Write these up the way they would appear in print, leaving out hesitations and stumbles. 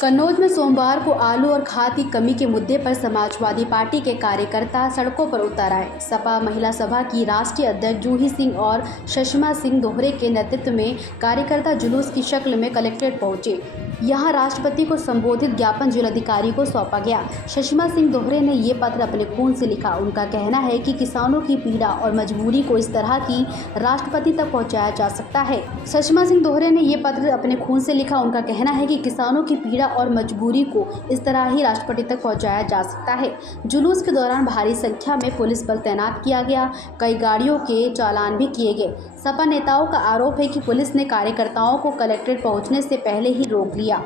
कन्नौज में सोमवार को आलू और खाद की कमी के मुद्दे पर समाजवादी पार्टी के कार्यकर्ता सड़कों पर उतर आए। सपा महिला सभा की राष्ट्रीय अध्यक्ष जूही सिंह और सुषमा सिंह दोहरे के नेतृत्व में कार्यकर्ता जुलूस की शक्ल में कलेक्ट्रेट पहुंचे। यहां राष्ट्रपति को संबोधित ज्ञापन जिलाधिकारी को सौंपा गया। सुषमा सिंह दोहरे ने ये पत्र अपने खून से लिखा। उनका कहना है कि किसानों की पीड़ा और मजबूरी को इस तरह की राष्ट्रपति तक पहुंचाया जा सकता है। सुषमा सिंह दोहरे ने ये पत्र अपने खून से लिखा। उनका कहना है कि किसानों की पीड़ा और मजबूरी को इस तरह ही राष्ट्रपति तक पहुंचाया जा सकता है। जुलूस के दौरान भारी संख्या में पुलिस बल तैनात किया गया। कई गाड़ियों के चालान भी किए गए। सपा नेताओं का आरोप है कि पुलिस ने कार्यकर्ताओं को कलेक्ट्रेट पहुंचने से पहले ही रोक लिया।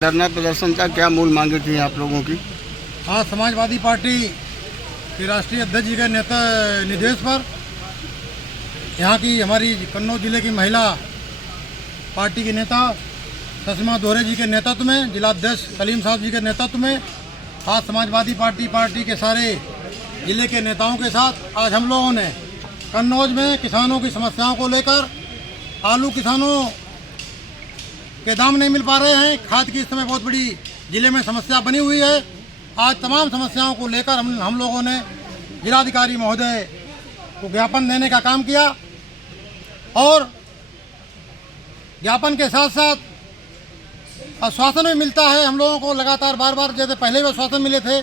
धरना प्रदर्शन का क्या मूल मांगे थी आप लोगों की? आज समाजवादी पार्टी के राष्ट्रीय अध्यक्ष जी के निर्देश पर यहाँ की हमारी कन्नौज जिले की महिला पार्टी के नेता सुषमा दोहरे जी के नेतृत्व में, जिलाध्यक्ष सलीम साहब जी के नेतृत्व में आज समाजवादी पार्टी के सारे जिले के नेताओं के साथ आज हम लोगों ने कन्नौज में किसानों की समस्याओं को लेकर, आलू किसानों के दाम नहीं मिल पा रहे हैं, खाद की इस समय बहुत बड़ी जिले में समस्या बनी हुई है। आज तमाम समस्याओं को लेकर हम लोगों ने जिलाधिकारी महोदय को ज्ञापन देने का काम किया और ज्ञापन के साथ साथ आश्वासन भी मिलता है हम लोगों को लगातार बार बार, जैसे पहले भी आश्वासन मिले थे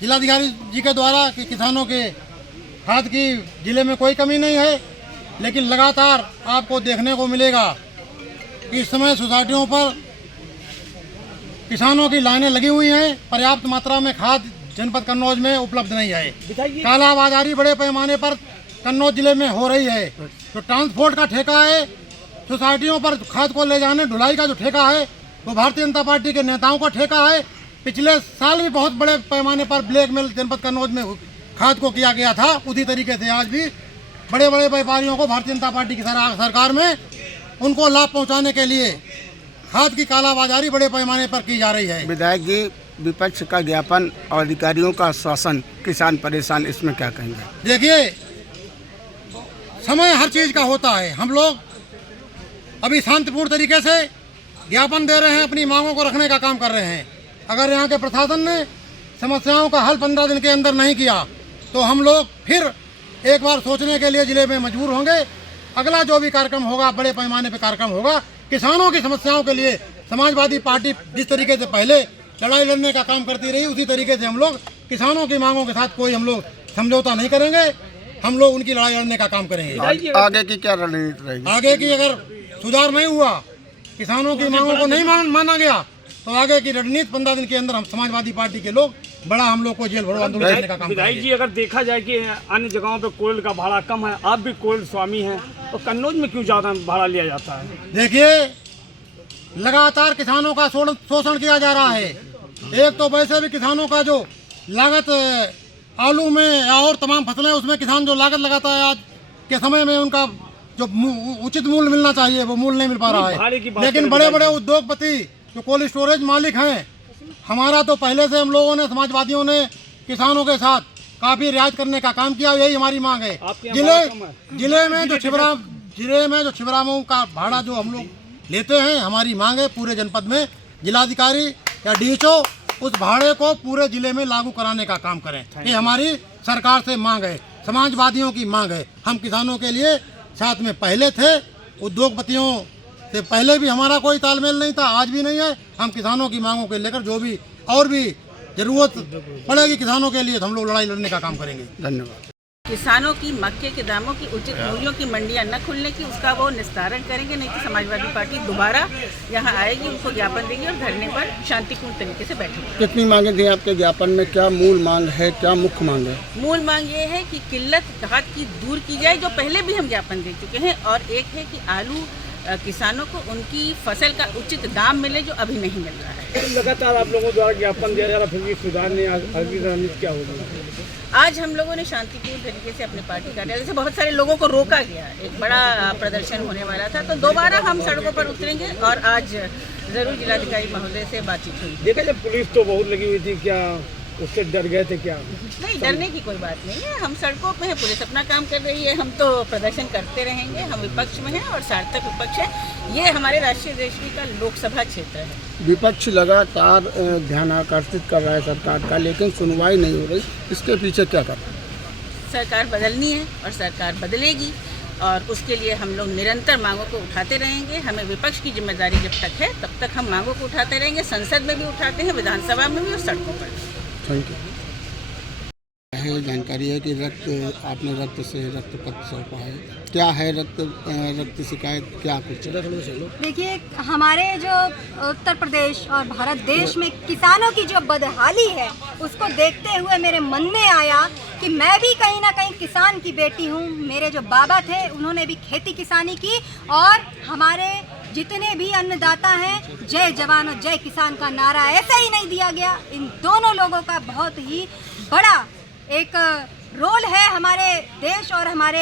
जिलाधिकारी जी के द्वारा कि किसानों के खाद की जिले में कोई कमी नहीं है। लेकिन लगातार आपको देखने को मिलेगा कि इस समय सोसाइटियों पर किसानों की लाइनें लगी हुई हैं। पर्याप्त मात्रा में खाद जनपद कन्नौज में उपलब्ध नहीं है। कालाबाजारी बड़े पैमाने पर कन्नौज जिले में हो रही है। तो ट्रांसपोर्ट का ठेका है, सोसाइटियों पर खाद को ले जाने ढुलाई का जो ठेका है वो भारतीय जनता पार्टी के नेताओं का ठेका है। पिछले साल भी बहुत बड़े पैमाने पर ब्लैकमेल जनपद कन्नौज में खाद को किया गया था। उसी तरीके से आज भी बड़े बड़े व्यापारियों को भारतीय जनता पार्टी की सरकार में उनको लाभ पहुंचाने के लिए खाद की कालाबाजारी बड़े पैमाने पर की जा रही है। विधायक जी, विपक्ष का ज्ञापन और अधिकारियों का आश्वासन, किसान परेशान, इसमें क्या कहेंगे? देखिए, समय हर चीज का होता है। हम लोग अभी शांतिपूर्ण तरीके से ज्ञापन दे रहे हैं, अपनी मांगों को रखने का काम कर रहे हैं। अगर यहाँ के प्रशासन ने समस्याओं का हल 15 दिन के अंदर नहीं किया तो हम लोग फिर एक बार सोचने के लिए जिले में मजबूर होंगे। अगला जो भी कार्यक्रम होगा बड़े पैमाने पर कार्यक्रम होगा। किसानों की समस्याओं के लिए समाजवादी पार्टी जिस तरीके से पहले लड़ाई लड़ने का काम करती रही, उसी तरीके से हम लोग किसानों की मांगों के साथ कोई हम लोग समझौता नहीं करेंगे। हम लोग उनकी लड़ाई लड़ने का काम करेंगे। आगे की क्या रणनीति रहेगी? आगे की अगर सुधार नहीं हुआ, किसानों की मांगों को नहीं माना गया तो आगे की रणनीति 15 दिन के अंदर हम समाजवादी पार्टी के लोग बड़ा हम लोग को जेल भरो आंदोलन करने का काम करेंगे। जी, अगर देखा जाए कि अन्य जगहों पे कोयल का भाड़ा कम है, आप भी कोयल स्वामी हैं, तो कन्नौज में क्यों ज़्यादा भाड़ा लिया जाता है? देखिए, लगातार किसानों का शोषण किया जा रहा है। एक तो वैसे भी किसानों का जो लागत आलू में या और तमाम फसलें, उसमें किसान जो लागत लगाता है आज के समय में उनका जो उचित मूल्य मिलना चाहिए वो मूल्य नहीं मिल पा रहा है। लेकिन बड़े बड़े उद्योगपति जो कोल्ड स्टोरेज मालिक हैं, हमारा तो पहले से हम लोगों ने, समाजवादियों ने किसानों के साथ काफ़ी रियायत करने का काम किया। यही हमारी मांग है। जिले में जो छिबरामऊ का भाड़ा जो हम लोग लेते हैं, हमारी मांग है पूरे जनपद में जिलाधिकारी या डीएचओ उस भाड़े को पूरे जिले में लागू कराने का काम करें। ये हमारी सरकार से मांग है, समाजवादियों की मांग है। हम किसानों के लिए साथ में पहले थे, उद्योगपतियों से पहले भी हमारा कोई तालमेल नहीं था, आज भी नहीं है। हम किसानों की मांगों को लेकर जो भी और भी जरूरत पड़ेगी किसानों के लिए, तो हम लोग लड़ाई लड़ने का काम करेंगे। धन्यवाद। किसानों की मक्के के दामों की उचित मूल्यों की मंडियां न खुलने की, उसका वो निस्तारण करेंगे। नहीं तो समाजवादी पार्टी दोबारा यहां आएगी, उनको ज्ञापन देगी और धरने पर शांतिपूर्ण तरीके से बैठेगी। कितनी मांगे थी आपके ज्ञापन में? क्या मूल मांग है, क्या मुख्य मांग है? मूल मांग ये है कि किल्लत खाद की दूर की जाए, जो पहले भी हम ज्ञापन दे चुके हैं, और एक है कि आलू किसानों को उनकी फसल का उचित दाम मिले, जो अभी नहीं मिल रहा है। लगातार आप लोगों द्वारा ज्ञापन दिया जा रहा, फिर भी सुधार नहीं, अगली रणनीति क्या होगी? आज हम लोगों ने शांतिपूर्ण तरीके से अपने पार्टी कार्यालय से बहुत सारे लोगों को रोका गया। एक बड़ा प्रदर्शन होने वाला था, तो दोबारा हम सड़कों पर उतरेंगे और आज जरूर जिलाधिकारी महोदय से बातचीत हुई। देखा जब पुलिस तो बहुत लगी हुई थी, क्या उससे डर गए थे क्या? नहीं, डरने की कोई बात नहीं है। हम सड़कों पे हैं, पुलिस अपना काम कर रही है, हम तो प्रदर्शन करते रहेंगे। हम विपक्ष में हैं और सार्थक विपक्ष है। ये हमारे राष्ट्रीय अध्यक्ष का लोकसभा क्षेत्र है। विपक्ष लगातार ध्यान आकर्षित कर रहा है सरकार का, लेकिन सुनवाई नहीं हो रही, इसके पीछे क्या कर रहा है? सरकार बदलनी है और सरकार बदलेगी, और उसके लिए हम लोग निरंतर मांगों को उठाते रहेंगे। हमें विपक्ष की जिम्मेदारी जब तक है तब तक हम मांगों को उठाते रहेंगे। संसद में भी उठाते हैं, विधानसभा में भी और सड़कों पर भी। Thank you. जानकारी है कि आपने रक्त से रक्तपत्र सौंपा है, क्या है रक्त शिकायत, क्या कुछ? देखिए, हमारे जो उत्तर प्रदेश और भारत देश में किसानों की जो बदहाली है उसको देखते हुए मेरे मन में आया कि मैं भी कहीं ना कहीं किसान की बेटी हूँ। मेरे जो बाबा थे उन्होंने भी खेती किसानी की, और हमारे जितने भी अन्नदाता हैं, जय जवान और जय किसान का नारा ऐसा ही नहीं दिया गया। इन दोनों लोगों का बहुत ही बड़ा एक रोल है हमारे देश और हमारे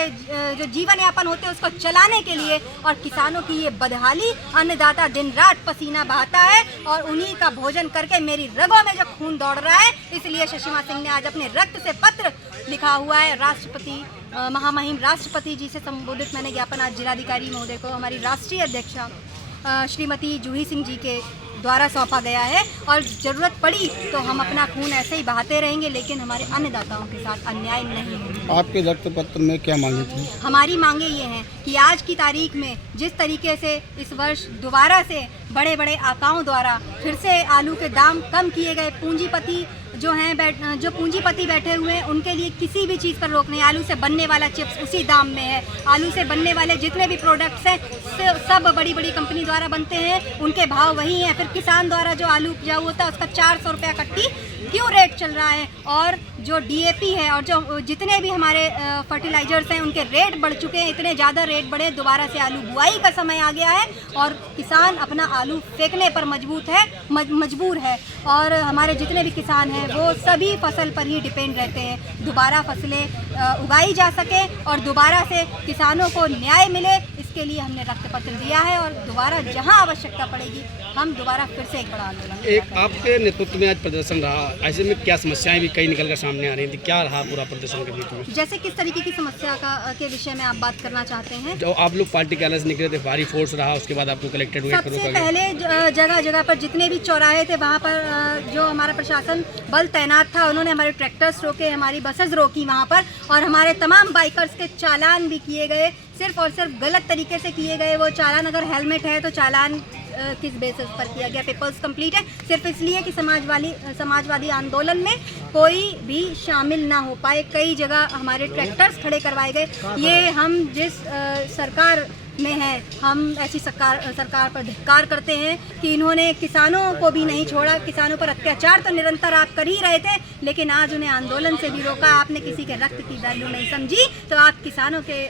जो जीवन यापन होते हैं उसको चलाने के लिए। और किसानों की ये बदहाली, अन्नदाता दिन रात पसीना बहाता है और उन्हीं का भोजन करके मेरी रगों में जो खून दौड़ रहा है, इसलिए सुषमा सिंह ने आज अपने रक्त से पत्र लिखा हुआ है। राष्ट्रपति, महामहिम राष्ट्रपति जी से संबोधित मैंने ज्ञापन आज जिलाधिकारी महोदय को, हमारी राष्ट्रीय अध्यक्षा श्रीमती जूही सिंह जी के द्वारा सौंपा गया है। और ज़रूरत पड़ी तो हम अपना खून ऐसे ही बहाते रहेंगे, लेकिन हमारे अन्नदाताओं के साथ अन्याय नहीं होगा। आपके रक्त पत्र में क्या मांगे थे? हमारी मांगे ये हैं कि आज की तारीख में जिस तरीके से इस वर्ष दोबारा से बड़े बड़े आकाओं द्वारा फिर से आलू के दाम कम किए गए, पूंजीपति जो हैं जो पूंजीपति बैठे हुए हैं उनके लिए किसी भी चीज़ पर रोक नहीं। आलू से बनने वाला चिप्स उसी दाम में है। आलू से बनने वाले जितने भी प्रोडक्ट्स हैं सब बड़ी बड़ी कंपनी द्वारा बनते हैं, उनके भाव वही हैं। फिर किसान द्वारा जो आलू उपजाऊ होता है उसका 400 रुपया कट्टी क्यों रेट चल रहा है? और जो DAP है और जो जितने भी हमारे फर्टिलाइजर्स हैं उनके रेट बढ़ चुके हैं। इतने ज़्यादा रेट बढ़े, दोबारा से आलू बुआई का समय आ गया है और किसान अपना आलू फेंकने पर मजबूर है। और हमारे जितने भी किसान हैं वो सभी फसल पर ही डिपेंड रहते हैं। दोबारा फसलें उगाई जा सके और दोबारा से किसानों को न्याय मिले, इसके लिए हमने रक्त पत्र दिया है। और दोबारा जहां आवश्यकता पड़ेगी हम दोबारा फिर से एक बड़ा आंदोलन। एक आपके नेतृत्व में आज प्रदर्शन रहा, ऐसे में क्या समस्याएं भी कई निकल कर सामने आ रही थी, क्या रहा पूरा प्रदर्शन के बीच में? जैसे किस तरीके की समस्या के विषय में आप बात करना चाहते हैं? जो आप लोग पार्टी कार्यालय से निकले थे, भारी फोर्स रहा, उसके बाद आपको कलेक्टेड हुए? सबसे पहले जगह जगह पर जितने भी चौराहे थे वहाँ पर जो हमारा प्रशासन बल तैनात था, उन्होंने हमारे ट्रैक्टर्स रोके, हमारी बसेस रोकी वहाँ पर, और हमारे तमाम बाइकर्स के चालान भी किए गए। सिर्फ और सिर्फ गलत तरीके से किए गए वो चालान। अगर हेलमेट है तो चालान किस बेसिस पर किया गया? पेपर्स कंप्लीट है, सिर्फ इसलिए कि समाजवादी आंदोलन में कोई भी शामिल ना हो पाए। कई जगह हमारे ट्रैक्टर्स खड़े करवाए गए। ये हम जिस सरकार में हैं, हम ऐसी सरकार पर धिक्कार करते हैं कि इन्होंने किसानों को भी नहीं छोड़ा। किसानों पर अत्याचार तो निरंतर आप कर ही रहे थे, लेकिन आज उन्हें आंदोलन से भी रोका। आपने किसी के रक्त की वैल्यू नहीं समझी, तो आप किसानों के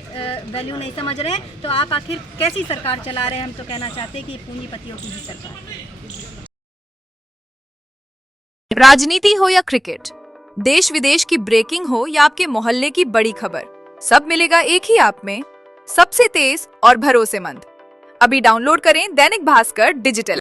वैल्यू नहीं समझ रहे हैं, तो आप आखिर कैसी सरकार चला रहे हैं? हम तो कहना चाहते हैं कि पूंजीपतियों की ही सरकार। राजनीति हो या क्रिकेट, देश विदेश की ब्रेकिंग हो या आपके मोहल्ले की बड़ी खबर, सब मिलेगा एक ही ऐप में, सबसे तेज और भरोसेमंद। अभी डाउनलोड करें दैनिक भास्कर डिजिटल।